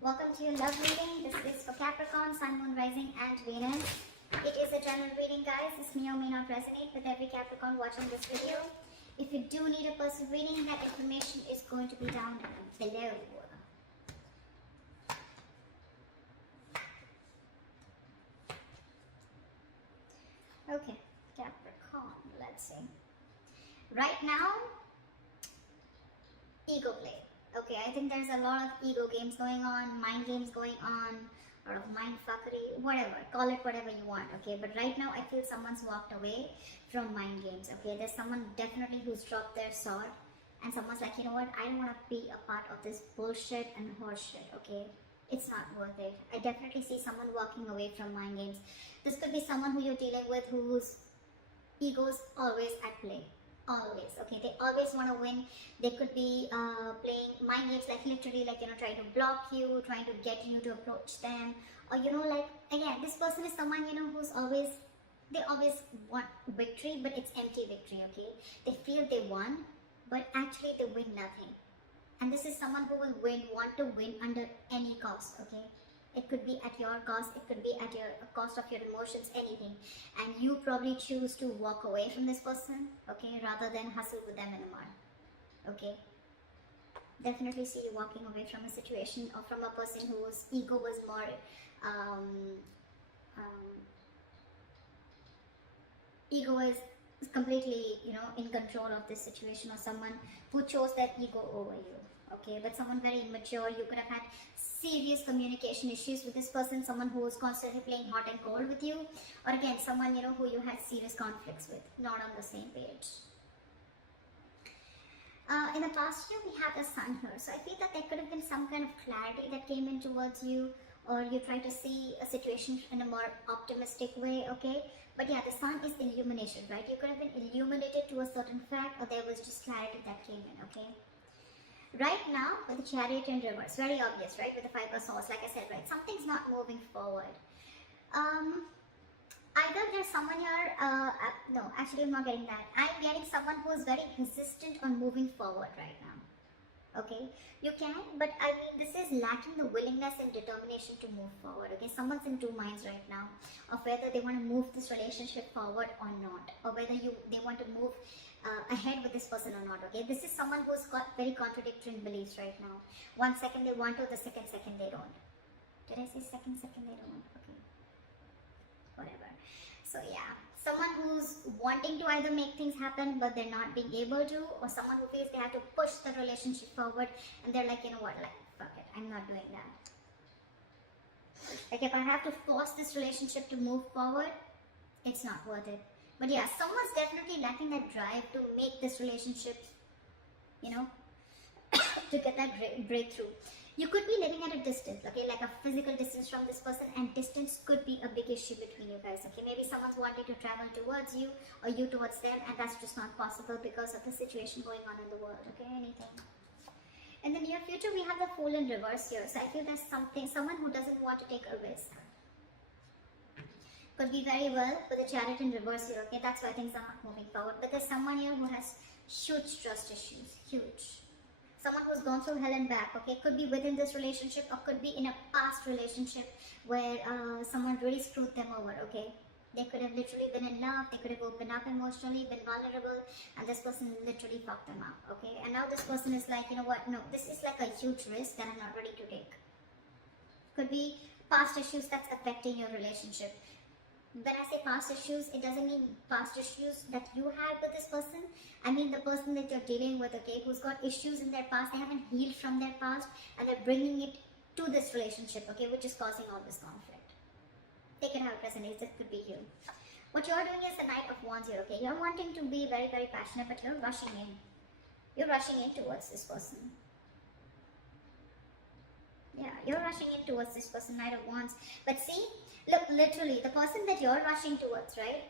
Welcome to your love reading. This is for Capricorn, Sun, Moon, Rising and Venus. It is a general reading, guys. This may or may not resonate with every Capricorn watching this video. If you do need a personal reading, that information is going to be down below. Okay, Capricorn, let's see. Right now, ego play. Okay, I think there's a lot of ego games going on, mind games going on, a lot of mind fuckery, whatever, call it whatever you want, okay? But right now, I feel someone's walked away from mind games, okay? There's someone definitely who's dropped their sword, and someone's like, you know what, I don't want to be a part of this bullshit and horseshit, okay? It's not worth it. I definitely see someone walking away from mind games. This could be someone who you're dealing with whose ego's always at play. Always, okay? They always want to win. They could be playing mind games, like literally, like, you know, trying to block you, trying to get you to approach them, or, you know, like, again, this person is someone, you know, who's always, they always want victory, but it's empty victory, okay? They feel they won, but actually they win nothing. And this is someone who will want to win under any cost, okay? It could be at your cost, it could be at your cost of your emotions, anything. And you probably choose to walk away from this person, okay, rather than hustle with them anymore, okay? Definitely see you walking away from a situation or from a person whose ego was more, ego is completely, you know, in control of this situation, or someone who chose their ego over you, okay? But someone very immature. You could have had serious communication issues with this person, someone who was constantly playing hot and cold with you, or again, someone, you know, who you had serious conflicts with, not on the same page. In the past year, we have the sun here, so I feel that there could have been some kind of clarity that came in towards you, or you try to see a situation in a more optimistic way, okay? But yeah, the sun is illumination, right? You could have been illuminated to a certain fact, or there was just clarity that came in, okay? Right now, with the chariot in reverse, very obvious, right? With the 5 of swords, like I said, right? Something's not moving forward. Either there's someone here, no, actually I'm not getting that. I'm getting someone who is very resistant on moving forward right now, okay? You can, but I mean, this is lacking the willingness and determination to move forward, okay? Someone's in two minds right now of whether they want to move this relationship forward or not, or whether they want to move ahead with this person or not, okay? This is someone who's got very contradictory beliefs right now. 1 second they want to, the second they don't. Did I say second they don't? Okay. Whatever. So yeah, someone who's wanting to either make things happen but they're not being able to, or someone who feels they have to push the relationship forward and they're like, you know what, like, fuck it, I'm not doing that. Like, if I have to force this relationship to move forward, it's not worth it. But yeah, someone's definitely lacking that drive to make this relationship, you know, to get that breakthrough. You could be living at a distance, okay, like a physical distance from this person, and distance could be a big issue between you guys, okay? Maybe someone's wanting to travel towards you, or you towards them, and that's just not possible because of the situation going on in the world, okay? Anything. In the near future, we have the Fool in reverse here, so I feel there's someone who doesn't want to take a risk. Could be very well with the Chariot in reverse here, okay? That's why things are not moving forward. But there's someone here who has huge trust issues, huge. Someone who's gone through hell and back, okay? Could be within this relationship, or could be in a past relationship where someone really screwed them over, okay? They could have literally been in love, they could have opened up emotionally, been vulnerable, and this person literally fucked them up, okay? And now this person is like, you know what, no, this is like a huge risk that I'm not ready to take. Could be past issues that's affecting your relationship. When I say past issues, it doesn't mean past issues that you had with this person. I mean the person that you're dealing with, okay, who's got issues in their past, they haven't healed from their past, and they're bringing it to this relationship, okay, which is causing all this conflict. Take it how it resonates, it could be you. What you're doing is the Knight of Wands here, okay? You're wanting to be very, very passionate, but you're rushing in. You're rushing in towards this person. Yeah, you're rushing in towards this person, Knight of Wands. But see, look, literally, the person that you're rushing towards, right?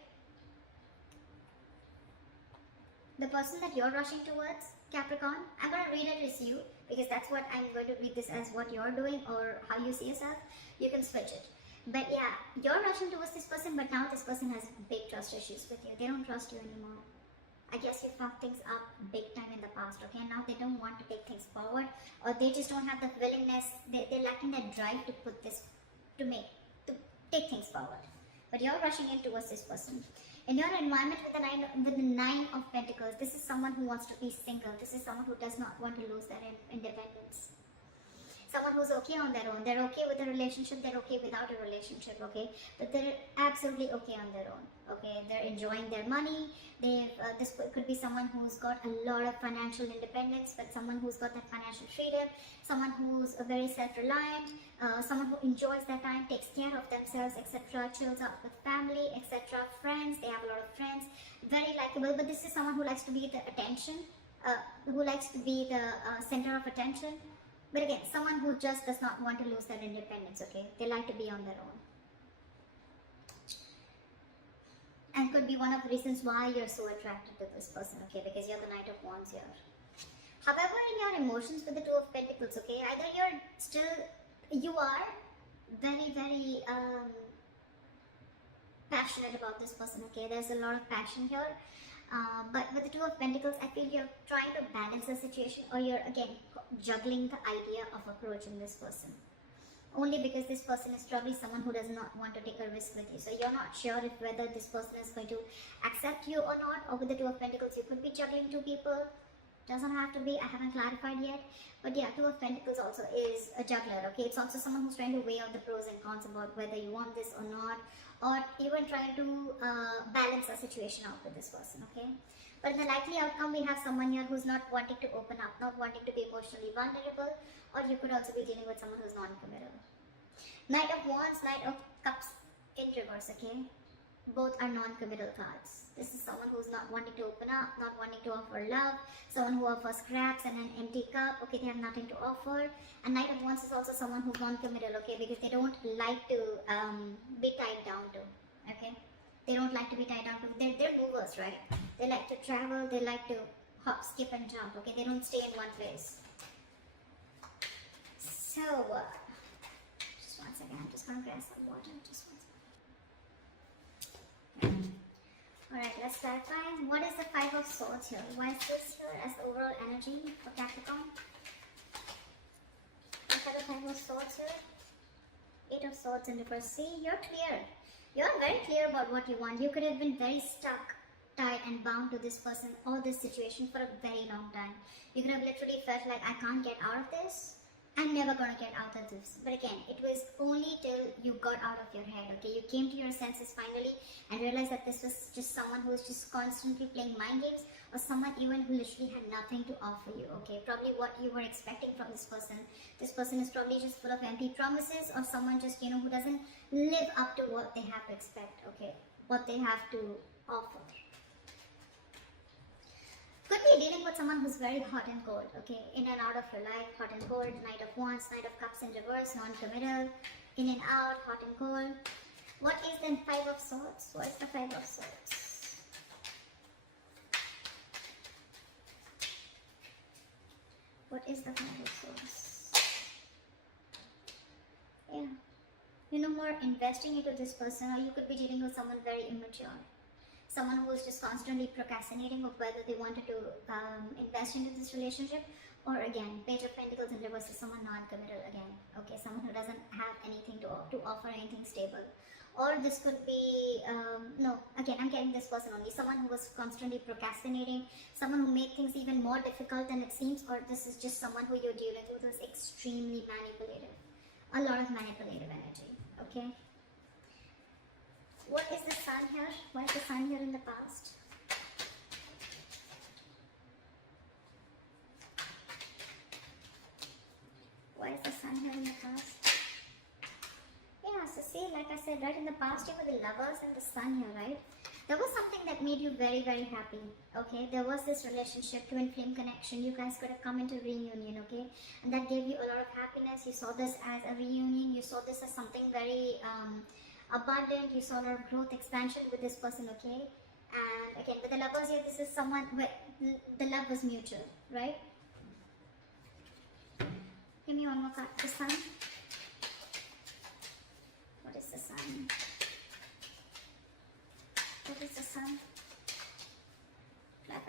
The person that you're rushing towards, Capricorn, I'm going to read it as you, because that's what I'm going to read this as what you're doing or how you see yourself. You can switch it. But yeah, you're rushing towards this person, but now this person has big trust issues with you. They don't trust you anymore. I guess you fucked things up big time in the past, okay? Now they don't want to take things forward, or they just don't have the willingness, they're lacking that drive to put this, to take things forward. But you're rushing in towards this person. In your environment with the Nine of Pentacles, this is someone who wants to be single. This is someone who does not want to lose their independence. Someone who's okay on their own. They're okay with a relationship, they're okay without a relationship, okay? But they're absolutely okay on their own, okay? They're enjoying their money. This could be someone who's got a lot of financial independence, but someone who's got that financial freedom, someone who's very self-reliant, someone who enjoys their time, takes care of themselves, etc., chills out with family, etc., friends. They have a lot of friends, very likable. But this is someone who likes to be the attention, who likes to be the center of attention. But again, someone who just does not want to lose their independence, okay? They like to be on their own. And could be one of the reasons why you're so attracted to this person, okay? Because you're the Knight of Wands here. However, in your emotions with the Two of Pentacles, okay? Either you are very, very passionate about this person, okay? There's a lot of passion here. But with the Two of Pentacles, I feel you're trying to balance the situation, or you're again juggling the idea of approaching this person. Only because this person is probably someone who does not want to take a risk with you. So you're not sure if whether this person is going to accept you or not. Or with the Two of Pentacles, you could be juggling two people. Doesn't have to be, I haven't clarified yet. But yeah, Two of Pentacles also is a juggler, okay? It's also someone who's trying to weigh out the pros and cons about whether you want this or not, or even trying to balance the situation out with this person, okay? But in the likely outcome, we have someone here who's not wanting to open up, not wanting to be emotionally vulnerable, or you could also be dealing with someone who's non-committal. Knight of Wands, Knight of Cups in reverse, okay? Both are non-committal cards. This is someone who's not wanting to open up, not wanting to offer love, someone who offers scraps and an empty cup, okay, they have nothing to offer. And Knight of Wands is also someone who's non-committal, okay, because they don't like to be tied down to, okay? They don't like to be tied down to, they're movers, right? They like to travel, they like to hop, skip and jump, okay? They don't stay in one place. So, just one second, I'm just going to grab some water, just one second. Alright, let's clarify. What is the Five of Swords here? Why is this here as the overall energy for Capricorn? What are the Five of Swords here? Eight of Swords in reverse. See, you're clear. You're very clear about what you want. You could have been very stuck, tied and bound to this person or this situation for a very long time. You could have literally felt like, I can't get out of this. I'm never gonna get out of this. But again, it was only till you got out of your head, okay? You came to your senses finally and realized that this was just someone who was just constantly playing mind games, or someone even who literally had nothing to offer you, okay? Probably what you were expecting from this person. This person is probably just full of empty promises, or someone just, you know, who doesn't live up to what they have to expect, okay? What they have to offer. Could be dealing with someone who's very hot and cold, okay? In and out of your life, hot and cold, Knight of Wands, Knight of Cups in reverse, non-committal, in and out, hot and cold. What is the Five of Swords? What is the Five of Swords? What is the Five of Swords? Yeah. You know, more investing into this person, or you could be dealing with someone very immature. Someone who is just constantly procrastinating of whether they wanted to invest into this relationship, or again, Page of Pentacles in reverse is someone non-committal again, okay, someone who doesn't have anything to offer, anything stable. Or this could be, no, again, I'm getting this person only, someone who was constantly procrastinating, someone who made things even more difficult than it seems, or this is just someone who you're dealing with who's extremely manipulative, a lot of manipulative energy, okay? What is the Sun here? What is the Sun here in the past? What is the Sun here in the past? Yeah, so see, like I said, right, in the past you were the Lovers and the Sun here, right? There was something that made you very, very happy, okay? There was this relationship, twin flame connection. You guys could have come into reunion, okay? And that gave you a lot of happiness. You saw this as a reunion. You saw this as something very abundant. You saw a lot of growth, expansion with this person, okay? And again, with the Lovers here, this is someone where the love was mutual, right? Give me one more card. The Sun. What is the Sun? What is the Sun? Clarify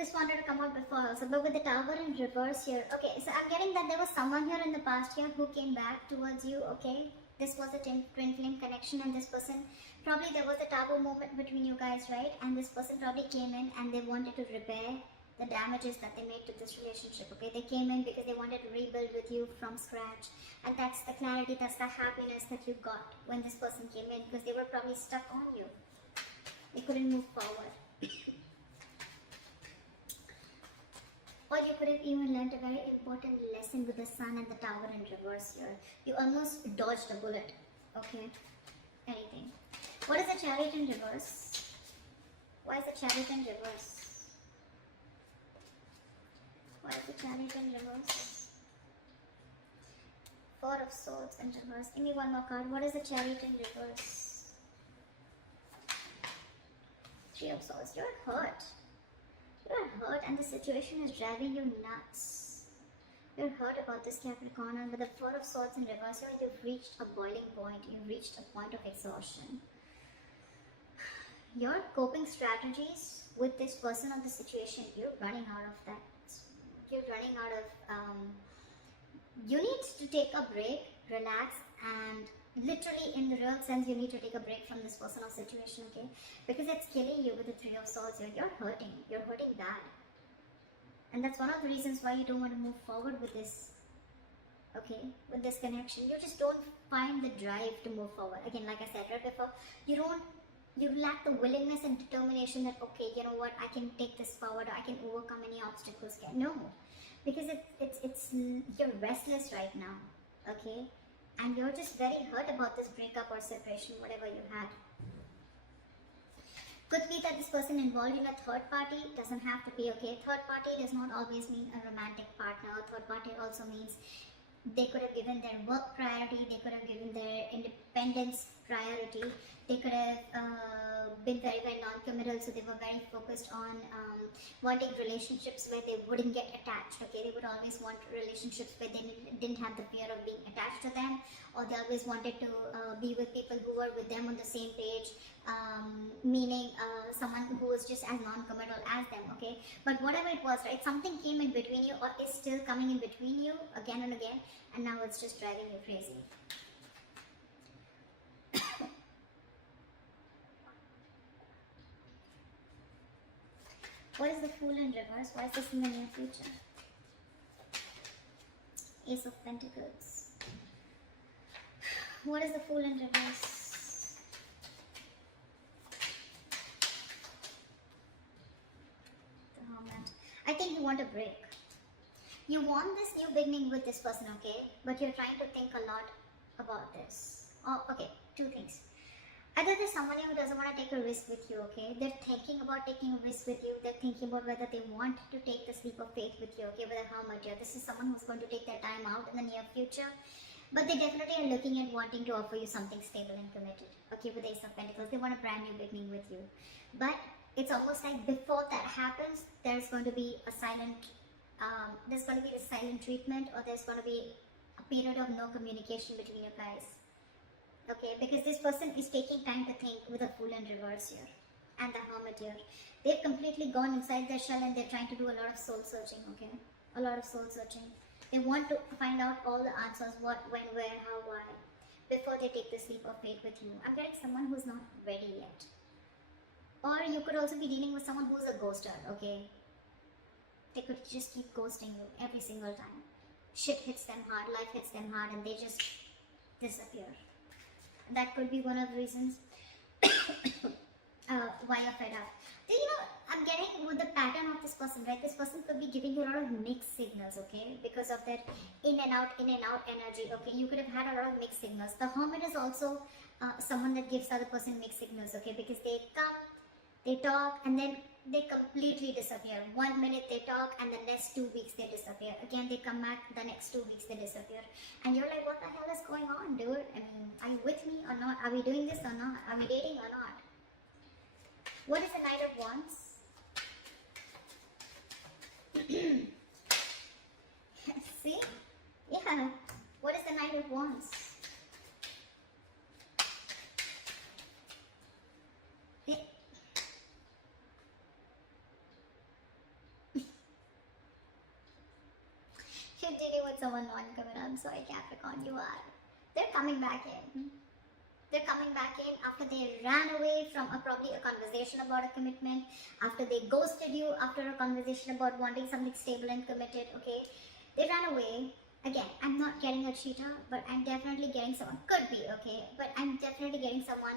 This wanted to come out before also, but with the Tower in reverse here. Okay, so I'm getting that there was someone here in the past year who came back towards you, okay? This was a twin flame connection, and this person, probably there was a taboo moment between you guys, right? And this person probably came in and they wanted to repair the damages that they made to this relationship, okay? They came in because they wanted to rebuild with you from scratch. And that's the clarity, that's the happiness that you got when this person came in, because they were probably stuck on you. They couldn't move forward. Or you could have even learned a very important lesson with the Sun and the Tower in reverse here. You almost dodged a bullet. Okay? Anything. What is the Chariot in reverse? Why is the Chariot in reverse? Why is the Chariot in reverse? Four of Swords in reverse. Give me one more card. What is the Chariot in reverse? Three of Swords. You're hurt. You're hurt and the situation is driving you nuts. You're hurt about this, Capricorn, and with the Four of Swords in reverse, you've reached a boiling point. You've reached a point of exhaustion. Your coping strategies with this person or the situation, you're running out of that. You're running out of... you need to take a break, relax, and literally in the real sense you need to take a break from this person or situation, okay? Because it's killing you with the Three of Swords here. You're hurting bad, and that's one of the reasons why you don't want to move forward with this, okay, with this connection. You just don't find the drive to move forward. Again, like I said right before, you lack the willingness and determination that, okay, you know what, I can take this forward, or I can overcome any obstacles. No, because you're restless right now, okay? And you're just very hurt about this breakup or separation, whatever you had. Could be that this person involved in a third party, doesn't have to be, okay? Third party does not always mean a romantic partner. Third party also means they could have given their work priority, they could have given their independence priority, they could have been very, very non-committal, so they were very focused on wanting relationships where they wouldn't get attached, okay? They would always want relationships where they didn't have the fear of being attached to them, or they always wanted to be with people who were with them on the same page, meaning someone who was just as non-committal as them, okay? But whatever it was, right, something came in between you, or is still coming in between you again and again, and now it's just driving you crazy. What is the Fool in reverse? Why is this in the near future? Ace of Pentacles. What is the Fool in reverse? The Hermit. I think you want a break. You want this new beginning with this person, okay? But you're trying to think a lot about this. Oh, okay, two things. Either there's someone who doesn't want to take a risk with you, okay? They're thinking about taking a risk with you. They're thinking about whether they want to take the leap of faith with you, okay? With a Hermit here. This is someone who's going to take their time out in the near future. But they definitely are looking at wanting to offer you something stable and committed, okay? With the Ace of Pentacles. They want a brand new beginning with you. But it's almost like before that happens, there's going to be a silent, there's going to be a silent treatment, or there's going to be a period of no communication between you guys. Okay, because this person is taking time to think with the Fool in reverse here and the Hermit here. They've completely gone inside their shell and they're trying to do a lot of soul searching, okay? A lot of soul searching. They want to find out all the answers, what, when, where, how, why, before they take this leap of faith with you. I'm getting someone who's not ready yet. Or you could also be dealing with someone who's a ghoster, okay? They could just keep ghosting you every single time. Shit hits them hard, life hits them hard, and they just disappear. That could be one of the reasons why you're fed up. Then, you know, I'm getting with the pattern of this person, right? This person could be giving you a lot of mixed signals, okay? Because of that in and out energy, okay? You could have had a lot of mixed signals. The Hermit is also someone that gives the other person mixed signals, okay? Because they come, they talk, and then they completely disappear. 1 minute they talk, and the next 2 weeks they disappear. Again, they come back, the next 2 weeks they disappear. And you're like, what the hell is going on, dude? I mean, are you with me or not? Are we doing this or not? Are we dating or not? What is the Knight of Wands? See? Yeah. What is the Knight of Wands? someone non-committal. I'm sorry, Capricorn, you are. They're coming back in. They're coming back in after they ran away from probably a conversation about a commitment, after they ghosted you, after a conversation about wanting something stable and committed, okay? They ran away. Again, I'm not getting a cheater, but I'm definitely getting someone. Could be, okay? But I'm definitely getting someone.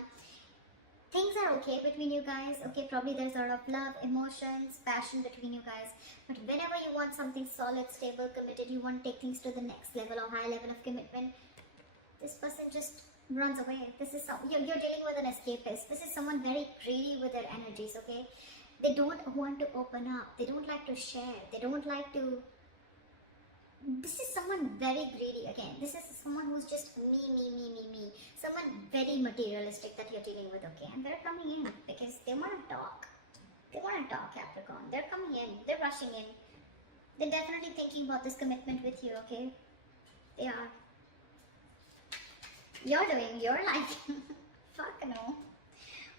Things are okay between you guys, okay? Probably there's a lot of love, emotions, passion between you guys. But whenever you want something solid, stable, committed, you want to take things to the next level or high level of commitment, this person just runs away. This is you're dealing with an escapist. This is someone very greedy with their energies, okay? They don't want to open up. They don't like to share. They don't like to... This is someone very greedy. Again, this is someone who's just me. Someone very materialistic that you're dealing with, okay? And they're coming in because they want to talk. They want to talk, Capricorn. They're coming in. They're rushing in. They're definitely thinking about this commitment with you, okay? They are. You're doing your life. Fuck no.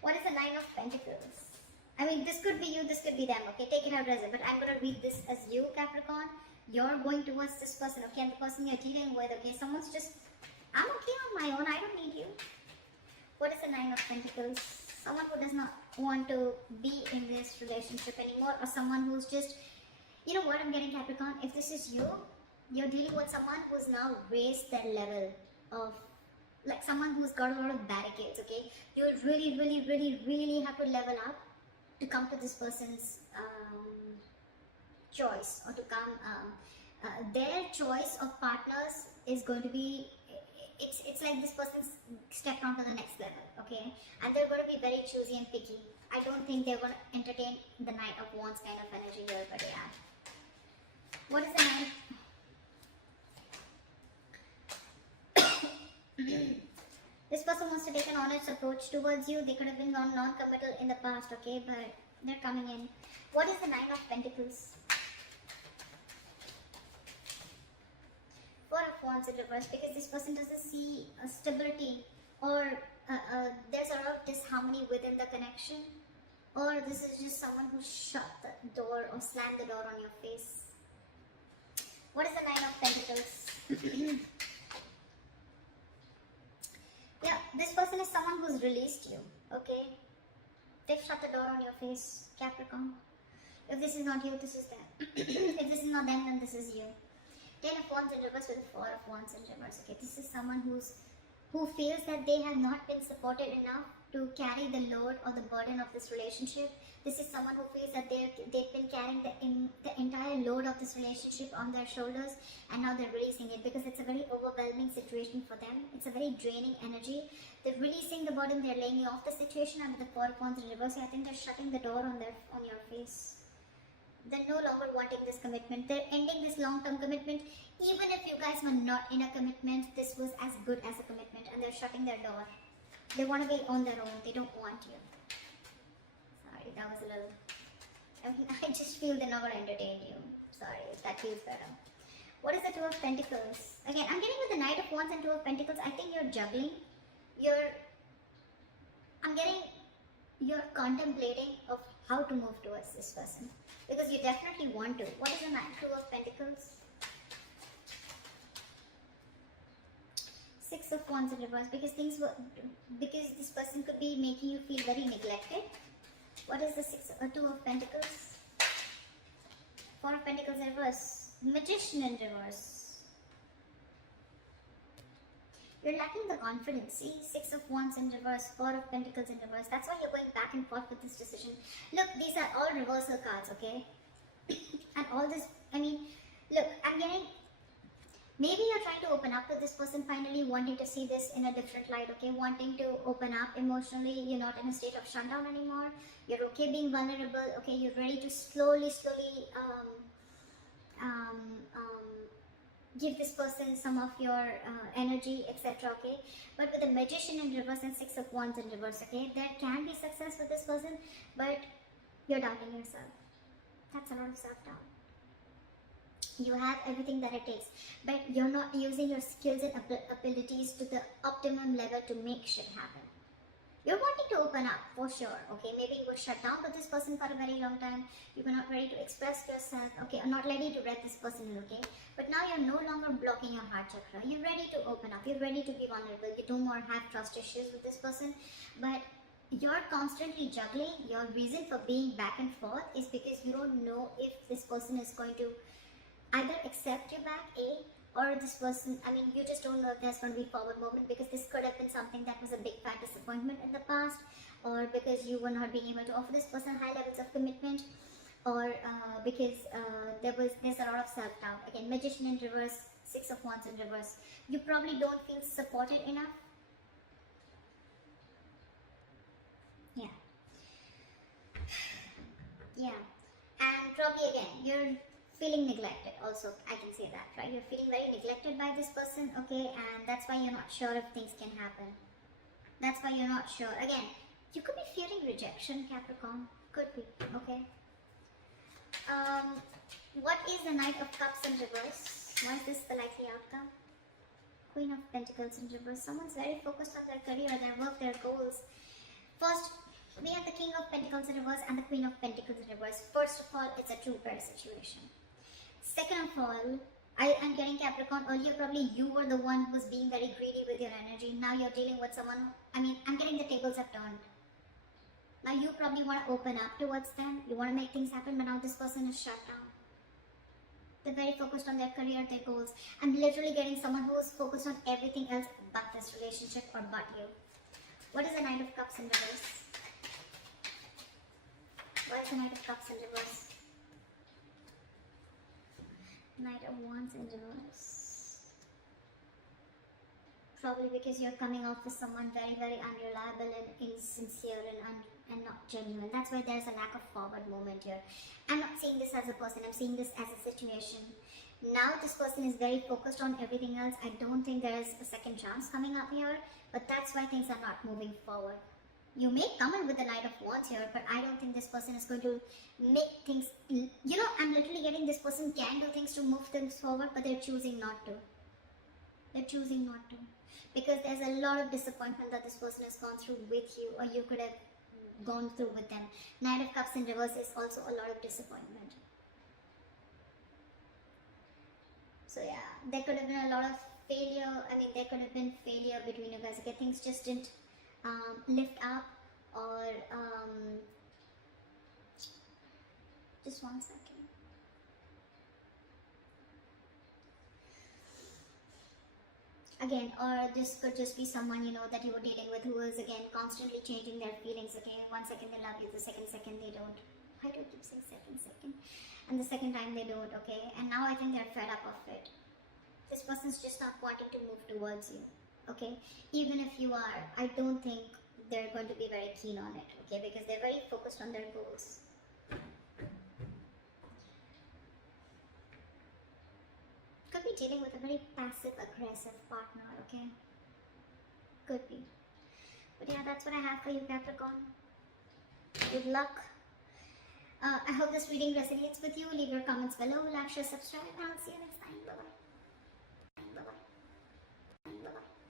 What is the Nine of Pentacles? I mean, this could be you, this could be them, okay? Take it how it is. But I'm going to read this as you, Capricorn. You're going towards this person, okay? And the person you're dealing with, okay? Someone's just, I'm okay on my own. I don't need you. What is the Nine of Pentacles? Someone who does not want to be in this relationship anymore, or someone who's just, you know what I'm getting, Capricorn? If this is you, you're dealing with someone who's now raised their level of, like someone who's got a lot of barricades, okay? You really have to level up to come to this person's choice, or to come, their choice of partners is going to be, it's like this person's stepped on to the next level, okay? And they're going to be very choosy and picky. I don't think they're going to entertain the Knight of Wands kind of energy here, but yeah. What is the Knight? This person wants to take an honest approach towards you. They could have been non-committal in the past, okay? But they're coming in. What is the Nine of Pentacles? Four of Wands in reverse, because this person doesn't see stability, or there's a lot of disharmony within the connection, or this is just someone who shut the door or slammed the door on your face. What is the Nine of Pentacles? Yeah, this person is someone who's released you, okay? They've shut the door on your face, Capricorn. If this is not you, this is them. If this is not them, then this is you. 10 of Wands in reverse with 4 of Wands in reverse, okay? This is someone who feels that they have not been supported enough to carry the load or the burden of this relationship. This is someone who feels that they've been carrying the entire load of this relationship on their shoulders, and now they're releasing it because it's a very overwhelming situation for them. It's a very draining energy. They're releasing the burden, they're laying off the situation, and with the 4 of Wands in reverse, I think they're shutting the door on your face. They're no longer wanting this commitment. They're ending this long-term commitment. Even if you guys were not in a commitment, this was as good as a commitment, and they're shutting their door. They want to be on their own. They don't want you. Sorry, that was a little... I just feel they're not going to entertain you. Sorry, if that feels better. What is the Two of Pentacles? Again, I'm getting with the Knight of Wands and Two of Pentacles. I think you're juggling. You're contemplating of how to move towards this person, because you definitely want to. What is the Two of Pentacles? 6 of Wands in reverse, because this person could be making you feel very neglected. What is the 2 of Pentacles? 4 of Pentacles in reverse. Magician in reverse. You're lacking the confidence. See, 6 of Wands in reverse, 4 of Pentacles in reverse. That's why you're going back and forth with this decision. Look, these are all reversal cards, okay? And all this, I mean, look, I'm getting... Maybe you're trying to open up to this person, finally wanting to see this in a different light, okay? Wanting to open up emotionally. You're not in a state of shutdown anymore. You're okay being vulnerable, okay? You're ready to slowly give this person some of your energy, etc., okay? But with the Magician in reverse and 6 of Wands in reverse, okay? There can be success with this person, but you're doubting yourself. That's a lot of self-doubt. You have everything that it takes, but you're not using your skills and abilities to the optimum level to make shit happen. You're wanting to open up for sure, okay? Maybe you were shut down with this person for a very long time. You were not ready to express yourself, okay? Or not ready to let this person in, okay? But now you're no longer blocking your heart chakra. You're ready to open up. You're ready to be vulnerable. You don't more have trust issues with this person. But you're constantly juggling. Your reason for being back and forth is because you don't know if this person is going to either accept you back, or this person, I mean, you just don't know if there's going to be forward movement, because this could have been something that was a big fat disappointment in the past, or because you were not being able to offer this person high levels of commitment, or because there's a lot of self-doubt. Again, Magician in reverse, Six of Wands in reverse. You probably don't feel supported enough. Yeah, and probably again, you're feeling neglected also, I can say that, right? You're feeling very neglected by this person, okay? And that's why you're not sure if things can happen. That's why you're not sure. Again, you could be fearing rejection, Capricorn. Could be, okay? What is the Knight of Cups in reverse? Why is this the likely outcome? Queen of Pentacles in reverse. Someone's very focused on their career, their work, their goals. First, we have the King of Pentacles in reverse and the Queen of Pentacles in reverse. First of all, it's a two-pair situation. Second of all, I am getting Capricorn. Earlier, probably you were the one who was being very greedy with your energy. Now you're dealing with someone, I mean, I'm getting the tables have turned. Now you probably want to open up towards them. You want to make things happen, but now this person is shut down. They're very focused on their career, their goals. I'm literally getting someone who is focused on everything else but this relationship or but you. What is the Knight of Cups in reverse? Why is the Knight of Cups in reverse? Knight of Wands in reverse. Probably because you're coming off with someone very, very unreliable and insincere and not genuine. That's why there's a lack of forward movement here. I'm not seeing this as a person, I'm seeing this as a situation. Now this person is very focused on everything else. I don't think there is a second chance coming up here, but that's why things are not moving forward. You may come in with the Knight of Wands here, but I don't think this person is going to make things, you know, I'm literally getting this person can do things to move things forward, but they're choosing not to. They're choosing not to. Because there's a lot of disappointment that this person has gone through with you, or you could have gone through with them. Knight of Cups in reverse is also a lot of disappointment. So yeah, there could have been a lot of failure. I mean, there could have been failure between you guys. Okay, things just didn't lift up, or just 1 second. Again, or this could just be someone, you know, that you were dealing with who is again constantly changing their feelings. Okay, 1 second they love you, the second they don't. Why do I keep saying second? And the second time they don't, okay? And now I think they're fed up of it. This person's just not wanting to move towards you, okay? Even if you are, I don't think they're going to be very keen on it, okay? Because they're very focused on their goals. Could be dealing with a very passive-aggressive partner, okay? Could be. But yeah, that's what I have for you, Capricorn. Good luck. I hope this reading resonates with you. Leave your comments below, like, share, subscribe, and I'll see you next time. Bye-bye.